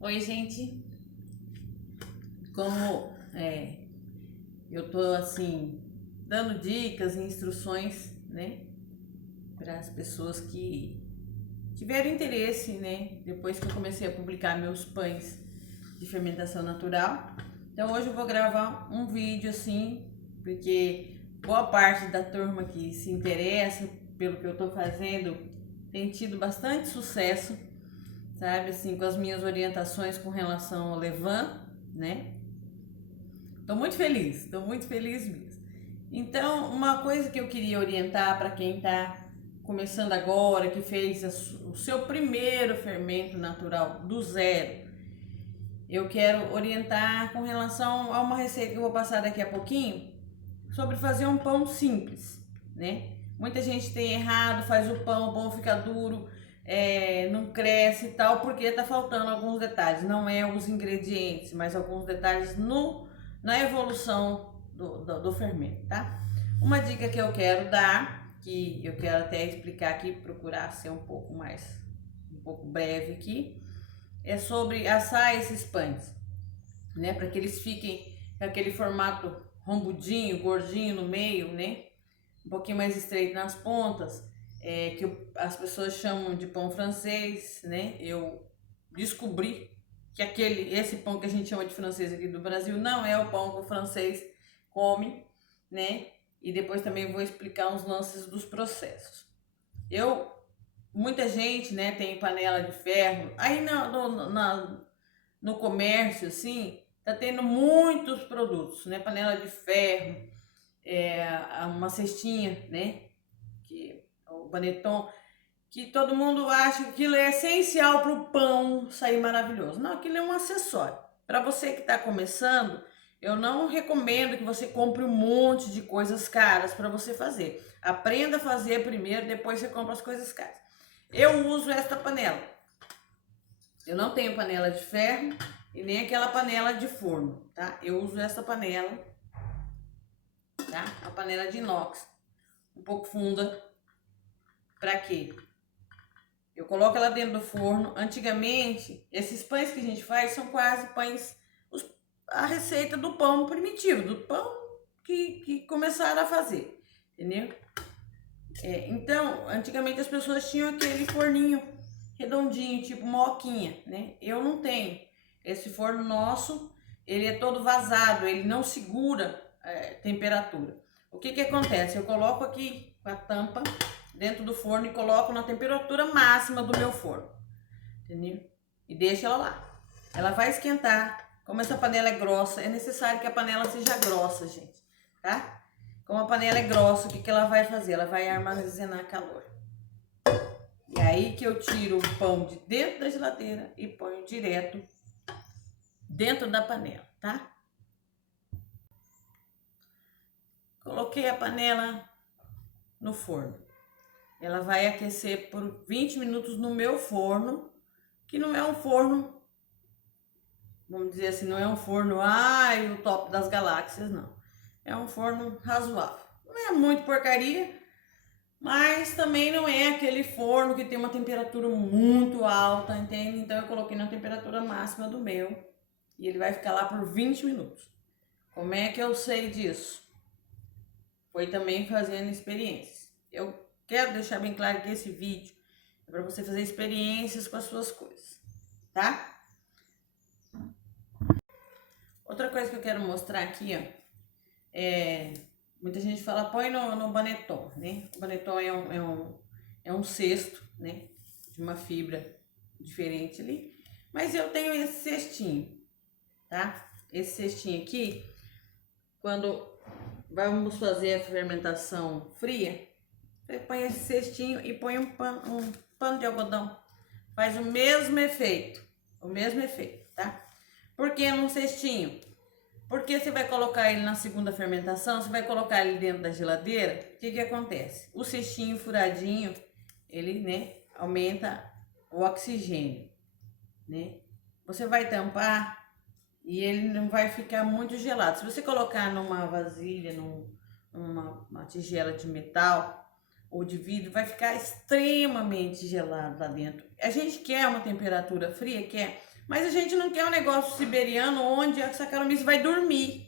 Oi, gente. Como eu tô assim dando dicas e instruções, né, para as pessoas que tiveram interesse, né, depois que eu comecei a publicar meus pães de fermentação natural. Então hoje eu vou gravar um vídeo assim, porque boa parte da turma que se interessa pelo que eu tô fazendo tem tido bastante sucesso, sabe, assim, com as minhas orientações com relação ao levain, né? Tô muito feliz mesmo. Então, uma coisa que eu queria orientar para quem está começando agora, que fez o seu primeiro fermento natural do zero, eu quero orientar com relação a uma receita que eu vou passar daqui a pouquinho, sobre fazer um pão simples, né? Muita gente tem errado, faz o pão fica duro, não cresce e tal, porque tá faltando alguns detalhes. Não é os ingredientes, mas alguns detalhes na evolução do fermento, tá? Uma dica que eu quero dar, que eu quero até explicar aqui, procurar ser um pouco breve aqui, é sobre assar esses pães, né? Para que eles fiquem com aquele formato rombudinho, gordinho no meio, né? Um pouquinho mais estreito nas pontas, as pessoas chamam de pão francês, né? Eu descobri que esse pão que a gente chama de francês aqui do Brasil não é o pão que o francês come, né? E depois também vou explicar uns lances dos processos. Muita gente, né, tem panela de ferro. Aí no comércio, assim, tá tendo muitos produtos, né? Panela de ferro, uma cestinha, né? Que é o Baneton, que todo mundo acha que aquilo é essencial para o pão sair maravilhoso. Não, aquilo é um acessório. Para você que está começando, eu não recomendo que você compre um monte de coisas caras para você fazer. Aprenda a fazer primeiro, depois você compra as coisas caras. Eu uso esta panela. Eu não tenho panela de ferro e nem aquela panela de forno, tá? Eu uso essa panela, tá? A panela de inox, um pouco funda. Pra quê? Eu coloco ela dentro do forno. Antigamente, esses pães que a gente faz são quase pães, a receita do pão primitivo, do pão que começaram a fazer, entendeu? Então, antigamente as pessoas tinham aquele forninho redondinho, tipo moquinha, né? Eu não tenho. Esse forno nosso, ele é todo vazado, ele não segura temperatura. O que acontece? Eu coloco aqui com a tampa dentro do forno e coloco na temperatura máxima do meu forno, entendeu? E deixo ela lá. Ela vai esquentar. Como essa panela é grossa, é necessário que a panela seja grossa, gente, tá? Como a panela é grossa, o que ela vai fazer? Ela vai armazenar calor. E aí que eu tiro o pão de dentro da geladeira e ponho direto dentro da panela, tá? Coloquei a panela no forno. Ela vai aquecer por 20 minutos no meu forno, que não é um forno, vamos dizer assim, não é um forno, o top das galáxias, não. É um forno razoável. Não é muito porcaria, mas também não é aquele forno que tem uma temperatura muito alta, entende? Então eu coloquei na temperatura máxima do meu e ele vai ficar lá por 20 minutos. Como é que eu sei disso? Foi também fazendo experiências. Eu quero deixar bem claro que esse vídeo é para você fazer experiências com as suas coisas, tá? Outra coisa que eu quero mostrar aqui, ó, muita gente fala, põe no Baneton, né? O Baneton é um cesto, né? De uma fibra diferente ali. Mas eu tenho esse cestinho, tá? Esse cestinho aqui, quando vamos fazer a fermentação fria, você põe esse cestinho e põe um pano de algodão. Faz o mesmo efeito, tá? Por que num cestinho? Porque você vai colocar ele na segunda fermentação, você vai colocar ele dentro da geladeira, o que acontece? O cestinho furadinho, ele, né, aumenta o oxigênio, né? Você vai tampar e ele não vai ficar muito gelado. Se você colocar numa vasilha, numa tigela de metal ou de vidro, vai ficar extremamente gelado lá dentro. A gente quer uma temperatura fria, quer, Mas a gente não quer um negócio siberiano onde a Saccharomyces vai dormir,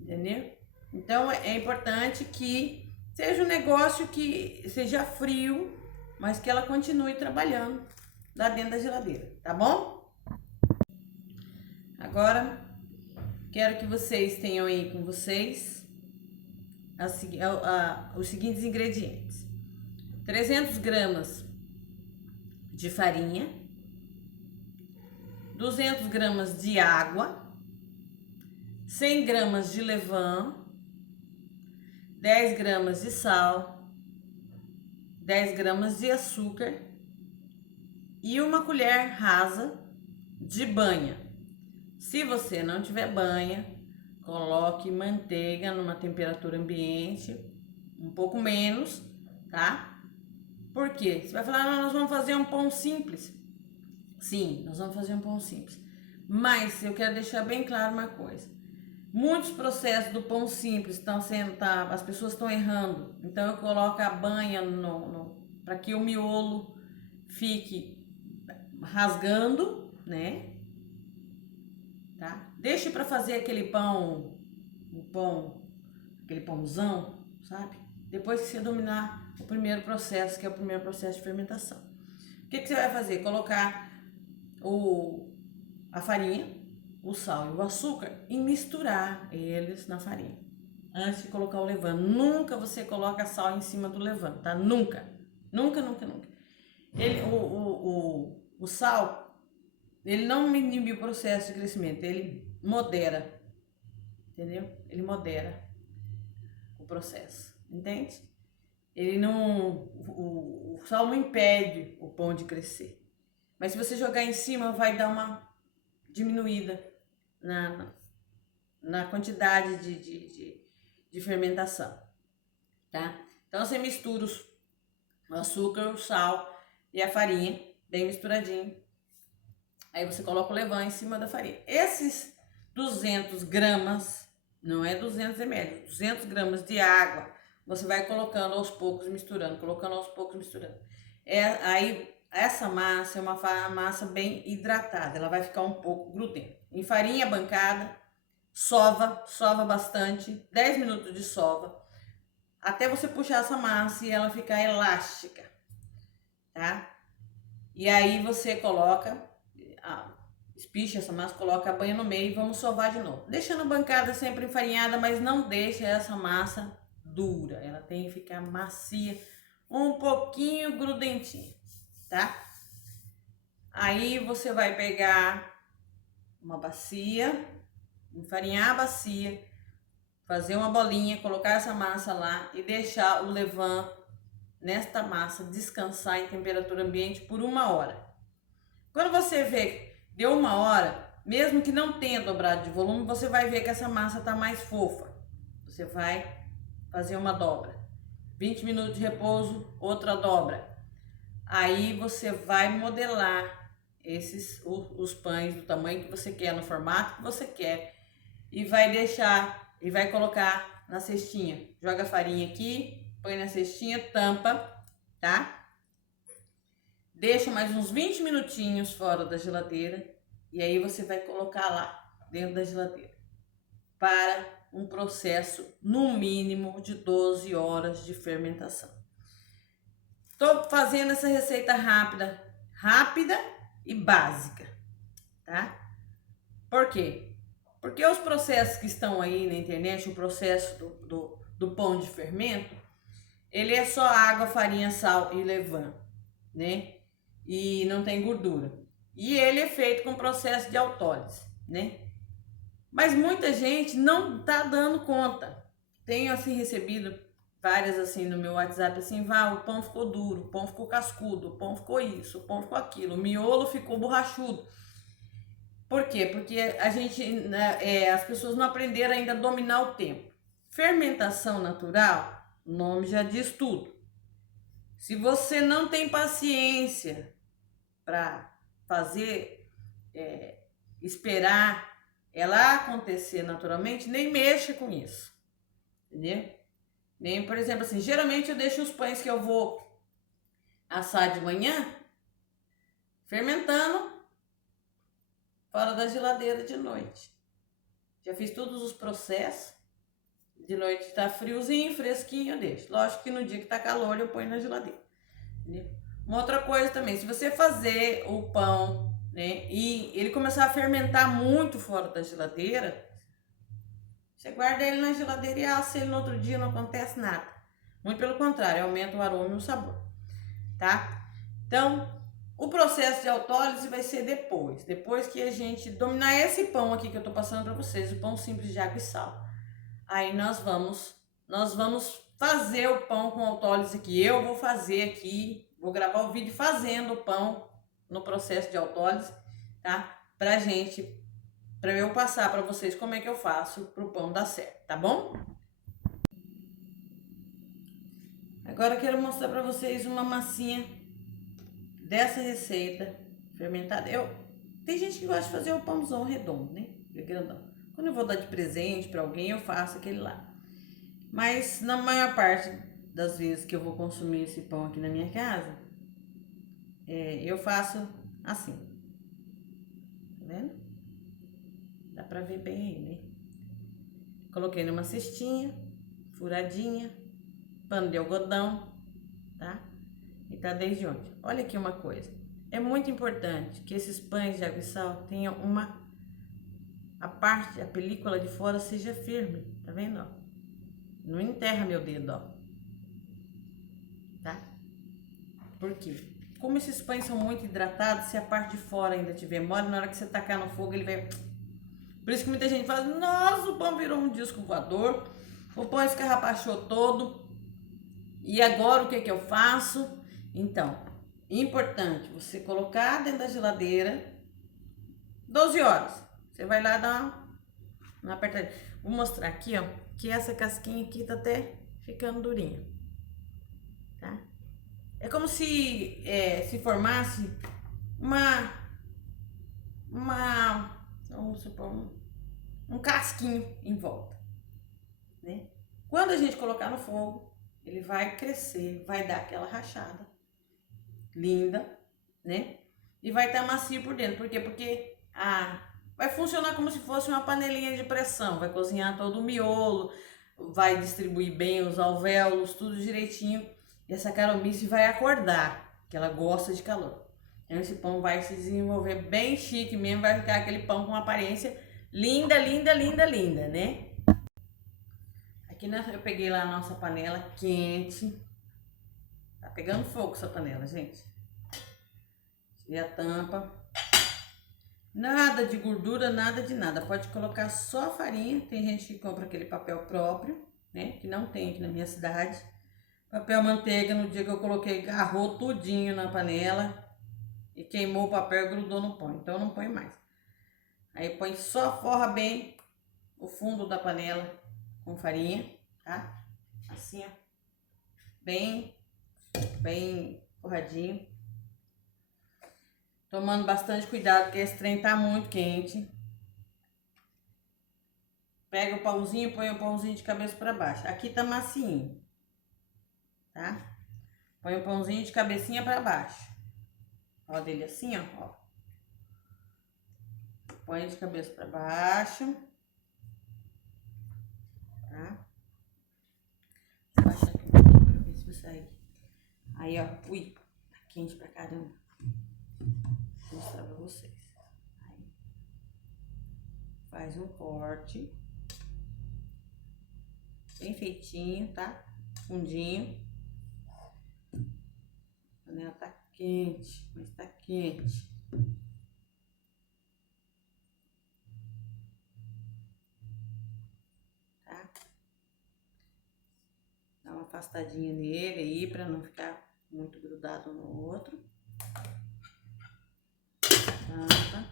entendeu? Então é importante que seja um negócio que seja frio, mas que ela continue trabalhando lá dentro da geladeira, tá bom? Agora, quero que vocês tenham aí com vocês os seguintes ingredientes: 300 gramas de farinha, 200 gramas de água, 100 gramas de levain, 10 gramas de sal, 10 gramas de açúcar e uma colher rasa de banha. Se você não tiver banha, coloque manteiga numa temperatura ambiente, um pouco menos, tá? Por quê? Você vai falar, não, nós vamos fazer um pão simples. Sim, nós vamos fazer um pão simples. Mas eu quero deixar bem claro uma coisa. Muitos processos do pão simples estão sendo, as pessoas estão errando. Então eu coloco a banha para que o miolo fique rasgando, né? Tá? Deixe para fazer aquele aquele pãozão, sabe? Depois que você dominar o primeiro processo, que é o primeiro processo de fermentação. O que você vai fazer? Colocar a farinha, o sal e o açúcar e misturar eles na farinha. Antes de colocar o levain. Nunca você coloca sal em cima do levain, tá? Nunca. Nunca, nunca, nunca. O sal, ele não inibe o processo de crescimento, ele modera, entendeu? Ele modera o processo, entende? Ele não, o sal não impede o pão de crescer, mas se você jogar em cima vai dar uma diminuída na quantidade de fermentação, tá? Então você mistura o açúcar, o sal e a farinha bem misturadinho. Aí você coloca o levain em cima da farinha. Esses 200 gramas, não é 200 ml, 200 gramas de água, você vai colocando aos poucos, misturando, colocando aos poucos, misturando. Aí essa massa é uma massa bem hidratada, ela vai ficar um pouco grudenta. Em farinha bancada, sova bastante, 10 minutos de sova, até você puxar essa massa e ela ficar elástica, tá? E aí você coloca, espicha essa massa, coloca a banha no meio e vamos sovar de novo. Deixando a bancada sempre enfarinhada, mas não deixa essa massa dura, ela tem que ficar macia, um pouquinho grudentinha, tá? Aí você vai pegar uma bacia, enfarinhar a bacia, fazer uma bolinha, colocar essa massa lá e deixar o levain nesta massa descansar em temperatura ambiente por 1 hora. Quando você vê, deu 1 hora, mesmo que não tenha dobrado de volume, você vai ver que essa massa tá mais fofa. Você vai fazer uma dobra. 20 minutos de repouso, outra dobra. Aí você vai modelar os pães do tamanho que você quer, no formato que você quer, e vai deixar, e vai colocar na cestinha. Joga a farinha aqui, põe na cestinha, tampa, tá? Deixa mais uns 20 minutinhos fora da geladeira e aí você vai colocar lá dentro da geladeira para um processo no mínimo de 12 horas de fermentação. Tô fazendo essa receita rápida e básica, tá? Por quê? Porque os processos que estão aí na internet, o processo do pão de fermento, ele é só água, farinha, sal e levain, né? E não tem gordura. E ele é feito com processo de autólise, né? Mas muita gente não tá dando conta. Tenho assim recebido várias assim no meu WhatsApp assim, o pão ficou duro, o pão ficou cascudo, o pão ficou isso, o pão ficou aquilo, o miolo ficou borrachudo. Por quê? Porque a gente, as pessoas não aprenderam ainda a dominar o tempo. Fermentação natural, o nome já diz tudo. Se você não tem paciência para fazer, esperar ela acontecer naturalmente, nem mexa com isso, entendeu? Nem, por exemplo, assim, geralmente eu deixo os pães que eu vou assar de manhã fermentando fora da geladeira de noite. Já fiz todos os processos. De noite tá friozinho, fresquinho, eu deixo. Lógico que no dia que tá calor eu ponho na geladeira. Entendeu? Uma outra coisa também, se você fazer o pão, né, e ele começar a fermentar muito fora da geladeira, você guarda ele na geladeira e assa ele no outro dia, não acontece nada. Muito pelo contrário, aumenta o aroma e o sabor, tá? Então, o processo de autólise vai ser depois que a gente dominar esse pão aqui que eu tô passando para vocês, o pão simples de água e sal. Aí nós vamos fazer o pão com autólise aqui. Eu vou fazer aqui, vou gravar o vídeo fazendo o pão no processo de autólise, tá? Para eu passar para vocês como é que eu faço para o pão dar certo, tá bom? Agora eu quero mostrar para vocês uma massinha dessa receita fermentada. Tem gente que gosta de fazer o pãozão redondo, né? Grandão. Quando eu vou dar de presente para alguém, eu faço aquele lá. Mas na maior parte das vezes que eu vou consumir esse pão aqui na minha casa, eu faço assim. Tá vendo? Dá pra ver bem aí, né? Coloquei numa cestinha, furadinha, pano de algodão, tá? E tá desde onde? Olha aqui uma coisa. É muito importante que esses pães de água e sal tenham a película de fora seja firme, tá vendo, ó? Não enterra meu dedo, ó. Tá? Por quê? Como esses pães são muito hidratados, se a parte de fora ainda tiver mole, na hora que você tacar no fogo, ele vai... Por isso que muita gente fala, nossa, o pão virou um disco voador, o pão escarrapachou todo, e agora o que que eu faço? Então, importante, você colocar dentro da geladeira 12 horas. Você vai lá dar uma apertadinha. Vou mostrar aqui, ó, que essa casquinha aqui tá até ficando durinha, tá? É como se formasse vamos supor, um casquinho em volta, né? Quando a gente colocar no fogo, ele vai crescer, vai dar aquela rachada linda, né? E vai estar macio por dentro. Por quê? Porque vai funcionar como se fosse uma panelinha de pressão, vai cozinhar todo o miolo, vai distribuir bem os alvéolos, tudo direitinho. E essa caromice vai acordar, que ela gosta de calor. Então esse pão vai se desenvolver bem chique mesmo, vai ficar aquele pão com uma aparência linda, linda, linda, linda, né? Aqui eu peguei lá a nossa panela quente. Tá pegando fogo essa panela, gente. Tirei a tampa. Nada de gordura, nada de nada. Pode colocar só farinha. Tem gente que compra aquele papel próprio, né? Que não tem aqui na minha cidade. Papel manteiga, no dia que eu coloquei, agarrou tudinho na panela. E queimou o papel e grudou no pão. Então não põe mais. Aí põe só, forra bem o fundo da panela com farinha, tá? Assim, ó. Bem forradinho. Tomando bastante cuidado, porque esse trem tá muito quente. Pega o pãozinho, põe o pãozinho de cabeça para baixo. Aqui tá macinho, tá? Põe o pãozinho de cabecinha para baixo. Ó dele assim, ó. Põe de cabeça para baixo. Tá? Vou baixar aqui um pouquinho pra ver se vai sair. Aí, ó. Ui, tá quente pra caramba. Vou mostrar pra vocês. Aí. Faz um corte. Bem feitinho, tá? Fundinho. A panela tá quente, mas tá quente. Tá? Dá uma afastadinha nele aí pra não ficar muito grudado no outro. Tampa.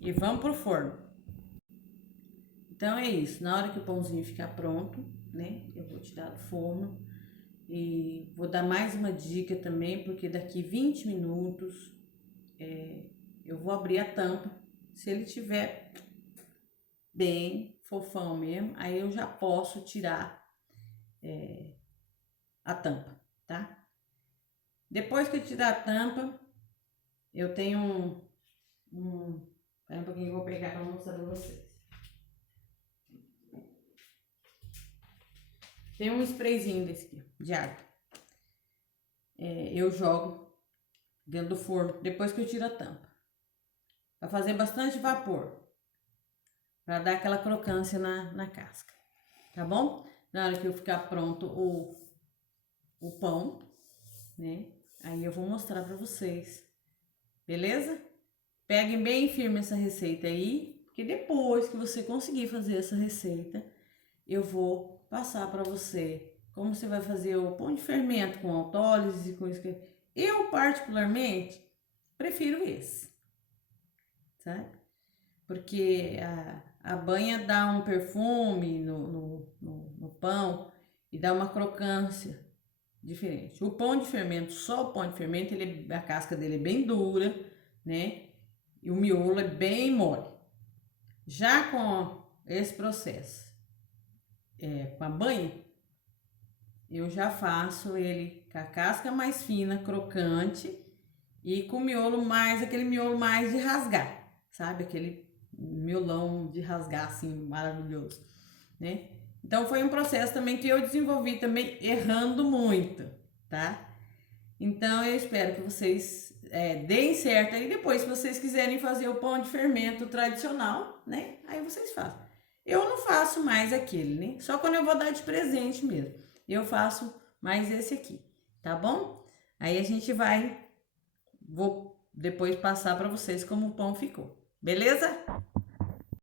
E vamos pro forno. Então é isso, na hora que o pãozinho ficar pronto, né, eu vou tirar do forno e vou dar mais uma dica também, porque daqui 20 minutos eu vou abrir a tampa. Se ele tiver bem fofão mesmo, aí eu já posso tirar a tampa, tá? Depois que eu tirar a tampa, Eu tenho Espera um pouquinho que eu vou pegar para mostrar para vocês. Tem um sprayzinho desse aqui, de água. Eu jogo dentro do forno, depois que eu tiro a tampa. Para fazer bastante vapor. Para dar aquela crocância na casca. Tá bom? Na hora que eu ficar pronto o pão, né? Aí eu vou mostrar para vocês. Beleza? Peguem bem firme essa receita aí, porque depois que você conseguir fazer essa receita, eu vou passar para você como você vai fazer o pão de fermento com autólise e com isso que eu particularmente prefiro esse, sabe? Porque a banha dá um perfume no pão e dá uma crocância diferente. O pão de fermento, só o pão de fermento, a casca dele é bem dura, né? E o miolo é bem mole. Já com esse processo, com a banha, eu já faço ele com a casca mais fina, crocante e com o miolo mais, aquele miolo mais de rasgar, sabe? Aquele miolão de rasgar assim, maravilhoso, né? Então foi um processo também que eu desenvolvi também errando muito, tá? Então eu espero que vocês deem certo aí. Depois, se vocês quiserem fazer o pão de fermento tradicional, né? Aí vocês fazem. Eu não faço mais aquele, né? Só quando eu vou dar de presente mesmo. Eu faço mais esse aqui, tá bom? Aí a gente vou depois passar para vocês como o pão ficou, beleza?